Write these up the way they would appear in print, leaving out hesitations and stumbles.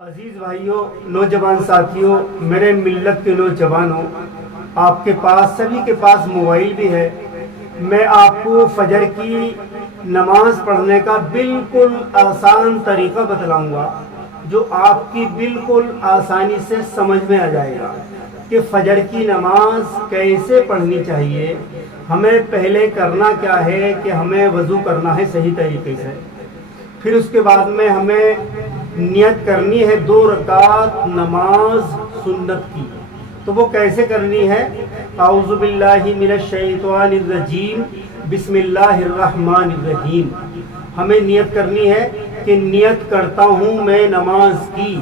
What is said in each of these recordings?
عزیز بھائیوں، نوجوان ساتھیوں، میرے ملت کے نوجوانوں، آپ کے پاس سبھی کے پاس موبائل بھی ہے۔ میں آپ کو فجر کی نماز پڑھنے کا بالکل آسان طریقہ بتلاؤں گا جو آپ کی بالکل آسانی سے سمجھ میں آ جائے گا کہ فجر کی نماز کیسے پڑھنی چاہیے۔ ہمیں پہلے کرنا کیا ہے کہ ہمیں وضو کرنا ہے صحیح طریقے سے، پھر اس کے بعد میں ہمیں نیت کرنی ہے 2 رکعت نماز سنت کی۔ تو وہ کیسے کرنی ہے؟ اعوذ باللہ من الشیطان الرجیم، بسم اللہ الرحمن الرحیم۔ ہمیں نیت کرنی ہے کہ نیت کرتا ہوں میں نماز کی،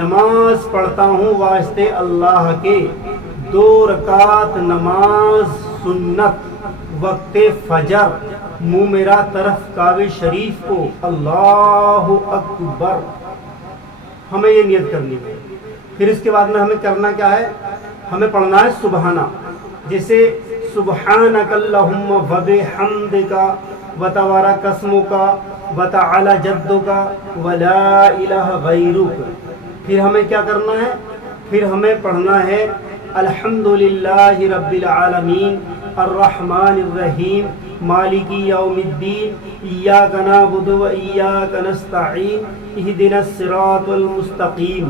نماز پڑھتا ہوں واسطے اللہ کے، 2 رکعت نماز سنت وقت فجر، منہ میرا طرف کعبہ شریف کو، اللہ اکبر۔ ہمیں یہ نیت کرنی ہے۔ پھر اس کے بعد میں ہمیں کرنا کیا ہے؟ ہمیں پڑھنا ہے سبحانہ، جیسے سبحانک اللہم وبحمدک وتبارک اسمک وتعالی جدک ولا الہ غیرک۔ پھر ہمیں کیا کرنا ہے؟ پھر ہمیں پڑھنا ہے الحمدللہ رب العالمین الرحمن الرحیم مالک یوم الدین ایاک نعبد و ایاک نستعین اہدنا الصراط المستقیم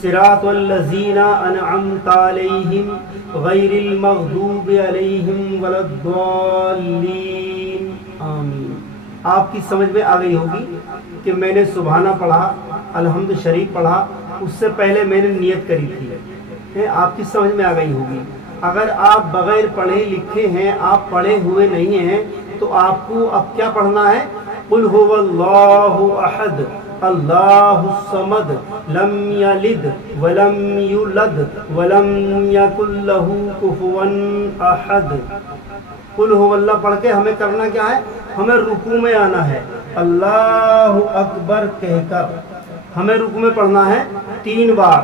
صراط الذین انعمت علیہم غیر المغضوب علیہم ولا الضالین آمین۔ آپ کی سمجھ میں آ گئی ہوگی کہ میں نے سبحانہ پڑھا، الحمد شریف پڑھا، اس سے پہلے میں نے نیت کری تھی۔ آپ کی سمجھ میں آ گئی ہوگی۔ اگر آپ بغیر پڑھے لکھے ہیں، آپ پڑھے ہوئے نہیں ہیں، تو آپ کو اب کیا پڑھنا ہے؟ قل هو اللہ احد اللہ الصمد لم یلد ولم یولد ولم یکن لہ کفوا احد۔ قل هو اللہ پڑھ کے ہمیں کرنا کیا ہے؟ ہمیں رکوع میں آنا ہے، اللہ اکبر کہہ کر ہمیں رکوع میں پڑھنا ہے 3 بار،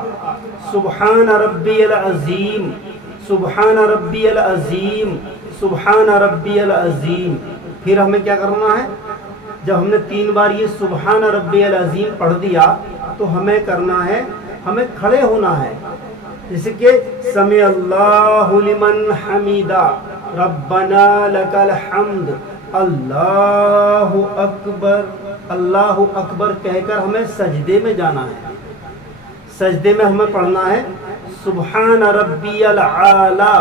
سبحان ربی العظیم سبحان ربی العظیم سبحان ربی العظیم۔ پھر ہمیں کیا کرنا ہے؟ جب ہم نے 3 بار یہ سبحان ربی العظیم پڑھ دیا تو ہمیں کرنا ہے، ہمیں کھڑے ہونا ہے، جیسے کہ سمع اللہ لمن حمیدہ ربنا لک الحمد اللہ اکبر اللہ اکبر کہہ کر ہمیں سجدے میں جانا ہے۔ سجدے میں ہمیں پڑھنا ہے سبحان ربی العالی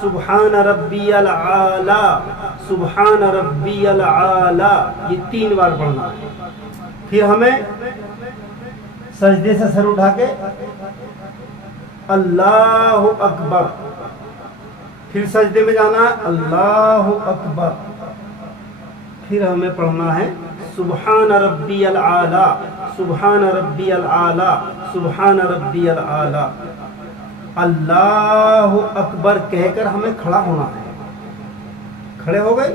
سبحان ربی العالی سبحان ربی العالی، یہ 3 بار پڑھنا ہے۔ پھر ہمیں سجدے سے سر اٹھا کے اللہ اکبر، پھر سجدے میں جانا ہے اللہ اکبر، پھر ہمیں پڑھنا ہے سبحان ربی العالی سبحان ربی العالی سبحان ربی العالی، اللہ اکبر کہہ کر ہمیں کھڑا ہونا ہے۔ کھڑے ہو گئے؟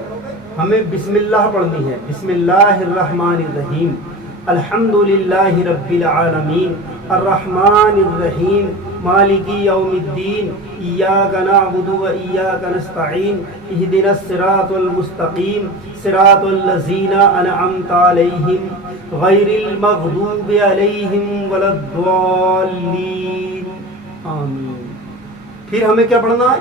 ہمیں بسم اللہ پڑھنی ہے، بسم اللہ الرحمن الرحیم الحمدللہ رب العالمین الرحمن الرحیم مالک یوم الدین ایاک نعبد و ایاک نستعین اہدنا الصراط المستقیم صراط الذین انعمت علیہم غیر المغضوب علیہم ولا الضالین آمین۔ پھر ہمیں کیا پڑھنا ہے؟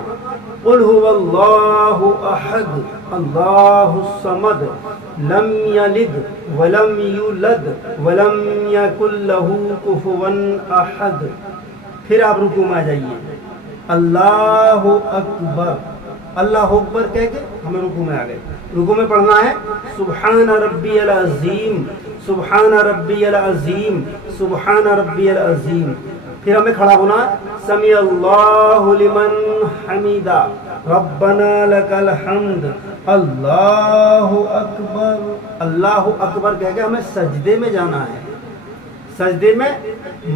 قل هو اللہ احد اللہ الصمد لم یلد ولم یولد ولم یکن لہ کفوا احد۔ پھر آپ رکوع میں آ جائیے، اللہ اکبر اللہ اکبر کہہ کے ہمیں رکوع میں آ گئے۔ رکوع میں پڑھنا ہے سبحان ربی العظیم سبحان ربی العظیم سبحان ربی العظیم۔ پھر ہمیں کھڑا ہونا ہے سمع اللہ لمن حمیدہ ربنا لک الحمد اللہ اکبر کہہ کے ہمیں سجدے میں جانا ہے۔ سجدے میں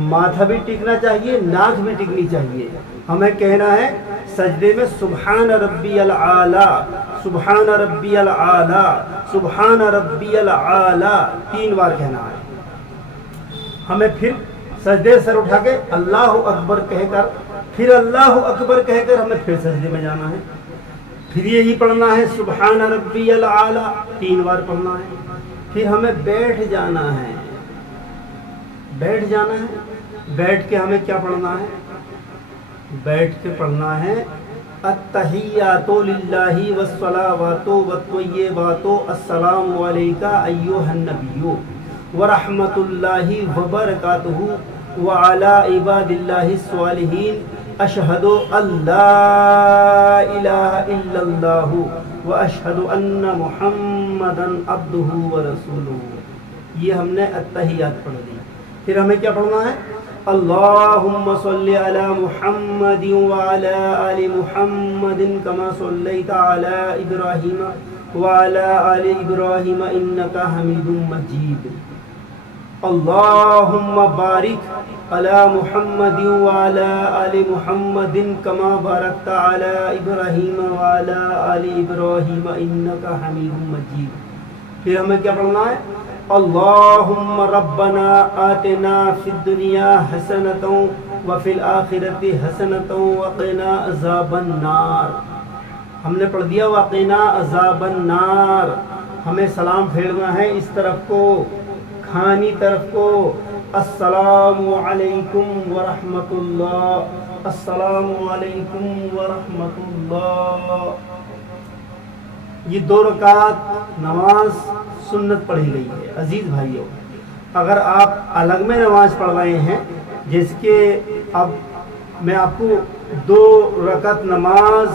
ماتھا بھی ٹکنا چاہیے، ناک بھی ٹکنی چاہیے۔ ہمیں کہنا ہے سجدے میں سبحان ربی العالی سبحان ربی العالی سبحان ربی العالی 3 بار کہنا ہے۔ ہمیں پھر سجدے سر اٹھا کے اللہ اکبر کہہ کر، پھر اللہ اکبر کہہ کر ہمیں پھر سجدے میں جانا ہے۔ پھر یہی پڑھنا ہے سبحان ربی العالی 3 بار پڑھنا ہے۔ پھر ہمیں بیٹھ جانا ہے، بیٹھ جانا ہے. بیٹھ کے ہمیں کیا پڑھنا ہے؟ بیٹھ کے پڑھنا ہے التحیات للہ والصلاوات والطیبات السلام علیک ایھا النبی ورحمۃ اللہ وبرکاتہ وعلی عباد اللہ الصالحین اشہد ان لا الہ الا اللہ واشہد ان محمدا عبدہ ورسولہ. یہ ہم نے التحیات پڑھ لی. پھر ہمیں کیا پڑھنا ہے؟ اللہم صلی علی محمد وعلی آل محمد کما صلیت علی ابراہیم وعلی آل ابراہیم انکا حمید مجید. اللہم بارک علی محمد وعلی آل محمد کما بارکت علی ابراہیم وعلی آل ابراہیم انکا حمید مجید. پھر ہمیں کیا پڑھنا ہے؟ اللہم ربنا آتنا فی الدنیا حسنۃ وفی الآخرۃ حسنۃ وقنا عذاب النار. ہم نے پڑھ دیا وقنا عذاب النار. ہمیں سلام پھیرنا ہے اس طرف کو، کھانی طرف کو. السلام علیکم ورحمۃ اللہ، السلام علیکم ورحمۃ اللہ. یہ 2 رکعت نماز سنت پڑھی گئی ہے. عزیز بھائیوں، اگر آپ الگ میں نماز پڑھ رہے ہیں، جیسے کہ اب میں آپ کو 2 رکعت نماز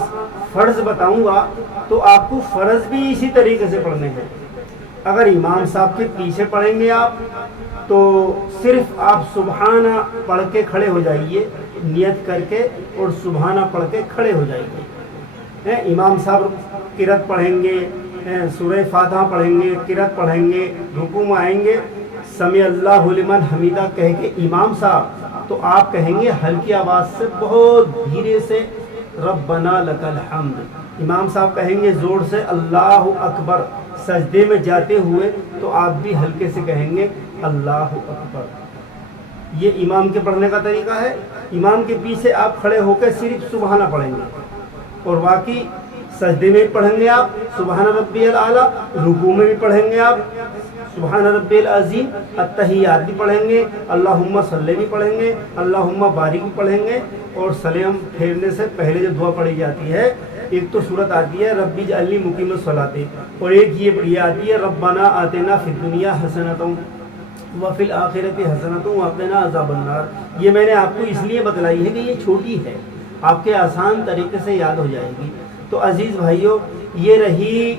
فرض بتاؤں گا تو آپ کو فرض بھی اسی طریقے سے پڑھنے ہیں. اگر امام صاحب کے پیچھے پڑھیں گے آپ تو صرف آپ سبحانہ پڑھ کے کھڑے ہو جائیے، نیت کر کے، اور سبحانہ پڑھ کے کھڑے ہو جائیے. امام صاحب قرأت پڑھیں گے، سورہ فاتحہ پڑھیں گے، قرأت پڑھیں گے، رکوع میں آئیں گے، سمیع اللہ لمن حمیدہ کہہ کے امام صاحب، تو آپ کہیں گے ہلکی آواز سے، بہت دھیرے سے، ربنا لک الحمد. امام صاحب کہیں گے زور سے اللہ اکبر. سجدے میں جاتے ہوئے تو آپ بھی ہلکے سے کہیں گے اللہ اکبر. یہ امام کے پڑھنے کا طریقہ ہے. امام کے پیچھے آپ کھڑے ہو کے صرف سبحانہ پڑھیں گے، اور باقی سجدے میں بھی پڑھیں گے آپ سبحان ربی الاعلیٰ، رکوع میں بھی پڑھیں گے آپ سبحان ربی العظیم، التحیات بھی پڑھیں گے، اللہم صلی بھی پڑھیں گے، اللہم بارک بھی پڑھیں گے. اور سلام پھیرنے سے پہلے جو دعا پڑھی جاتی ہے، ایک تو صورت آتی ہے ربی اجعلنی مقیم الصلاۃ، اور ایک یہ آتی ہے ربنا آتنا فی الدنیا حسنۃ وفی الآخرۃ حسنۃ وقنا عذاب النار. یہ میں نے آپ کو اس لیے بتلائی ہے کہ یہ چھوٹی ہے، آپ کے آسان طریقے سے یاد ہو جائے گی. تو عزیز بھائیوں، یہ رہی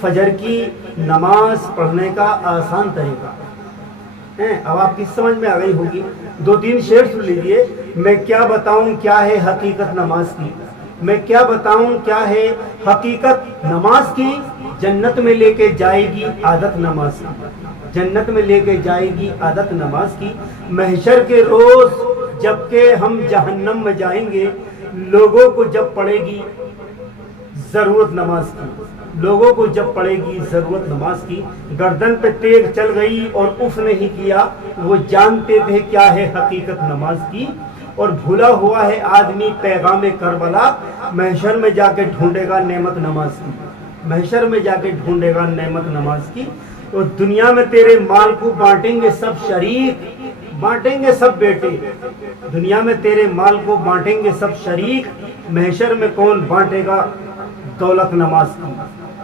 فجر کی نماز پڑھنے کا آسان طریقہ. اب آپ کی سمجھ میں آ گئی ہوگی. 2-3 شعر سن لیجئے. میں کیا بتاؤں کیا ہے حقیقت نماز کی، میں کیا بتاؤں کیا ہے حقیقت نماز کی. جنت میں لے کے جائے گی عادت نماز کی، جنت میں لے کے جائے گی عادت نماز کی. محشر کے روز جب کہ ہم جہنم میں جائیں گے، لوگوں کو جب پڑے گی ضرورت نماز کی، لوگوں کو جب پڑے گی ضرورت نماز کی. گردن پہ تیغ چل گئی اور اف نہیں کیا، وہ جانتے تھے کیا ہے حقیقت نماز کی. اور بھولا ہوا ہے آدمی پیغام کربلا، محشر میں جا کے ڈھونڈے گا نعمت نماز کی، محشر میں جا کے ڈھونڈے گا نعمت نماز کی. اور دنیا میں تیرے مال کو بانٹیں گے سب شریک، بانٹیں گے سب بیٹے. دنیا میں تیرے مال کو بانٹیں گے سب شریک، محشر میں کون بانٹے گا دولت نماز کی،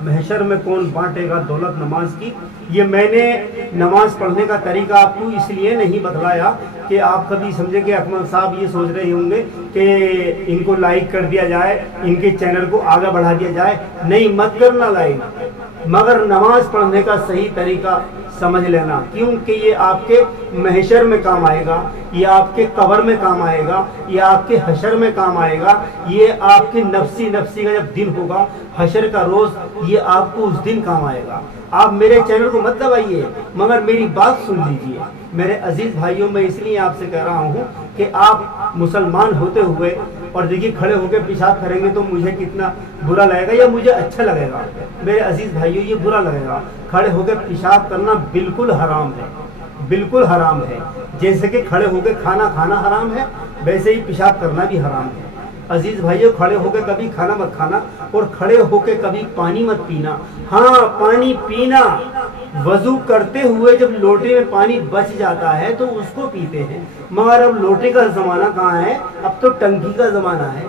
محشر میں کون بانٹے گا دولت نماز کی. یہ میں نے نماز پڑھنے کا طریقہ آپ کو اس لیے نہیں بتلایا کہ آپ کبھی سمجھے کہ اکمل صاحب یہ سوچ رہے ہوں گے کہ ان کو لائک کر دیا جائے، ان کے چینل کو آگے بڑھا دیا جائے. نہیں، مت کرنا لائک، مگر نماز پڑھنے کا صحیح طریقہ سمجھ لینا، کیونکہ یہ آپ کے محشر میں کام آئے گا، یہ آپ کے قبر میں کام آئے گا، یہ آپ کے حشر میں کام آئے گا. یہ آپ کے نفسی کا جب دن ہوگا حشر کا روز، یہ آپ کو اس دن کام آئے گا. آپ میرے چینل کو مت دبائیے، مگر میری بات سن لیجیے. میرے عزیز بھائیوں، میں اس لیے آپ سے کہہ رہا ہوں کہ آپ مسلمان ہوتے ہوئے، اور دیکھیے کھڑے ہو کے پیشاب کریں گے تو مجھے کتنا برا لگے گا یا مجھے اچھا لگے گا. میرے عزیز بھائیوں، یہ برا لگے گا. کھڑے ہو کے پیشاب کرنا بالکل حرام ہے، بالکل حرام ہے. جیسے کہ کھڑے ہو کے کھانا کھانا حرام ہے، ویسے ہی پیشاب کرنا بھی حرام ہے. عزیز بھائیو کھڑے ہو کے کبھی کھانا مت کھانا اور کھڑے ہو کے کبھی پانی مت پینا. ہاں پانی پینا وضو کرتے ہوئے جب لوٹے میں پانی بچ جاتا ہے تو اس کو پیتے ہیں, مگر اب لوٹے کا زمانہ کہاں ہے, اب تو ٹنکی کا زمانہ ہے,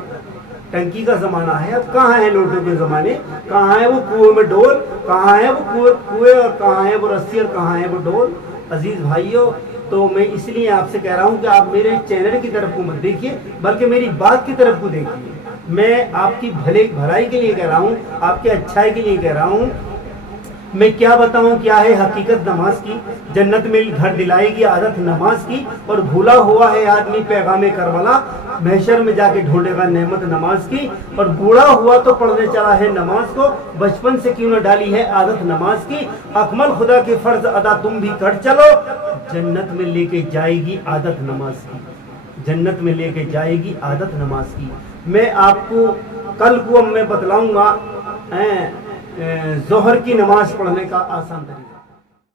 ٹنکی کا زمانہ ہے. اب کہاں ہے لوٹوں کے زمانے, کہاں ہے وہ کنویں میں ڈول, کہاں ہے وہ کنویں اور کہاں ہے وہ رسی اور کہاں ہے وہ ڈول. عزیز بھائیو تو میں اس لیے آپ سے کہہ رہا ہوں کہ آپ میرے چینل کی طرف کو مت دیکھیے بلکہ میری بات کی طرف کو دیکھیے. میں آپ کی بھلائی کے لیے کہہ رہا ہوں, آپ کے اچھائی کے لیے کہہ رہا ہوں. میں کیا بتاؤں کیا ہے حقیقت نماز کی. جنت میں گھر دلائے گی عادت نماز کی, اور بھولا ہوا ہے آدمی پیغام کربلا, محشر میں جا کے ڈھونڈے گا نعمت نماز کی. اور بوڑھا ہوا تو پڑھنے چلا ہے نماز کو, بچپن سے کیوں نہ ڈالی ہے عادت نماز کی. اکمل خدا کے فرض ادا تم بھی کر چلو, جنت میں لے کے جائے گی عادت نماز کی, جنت میں لے کے جائے گی عادت نماز کی. میں آپ کو کل کو میں بتلاؤں گا ظہر کی نماز پڑھنے کا آسان طریقہ.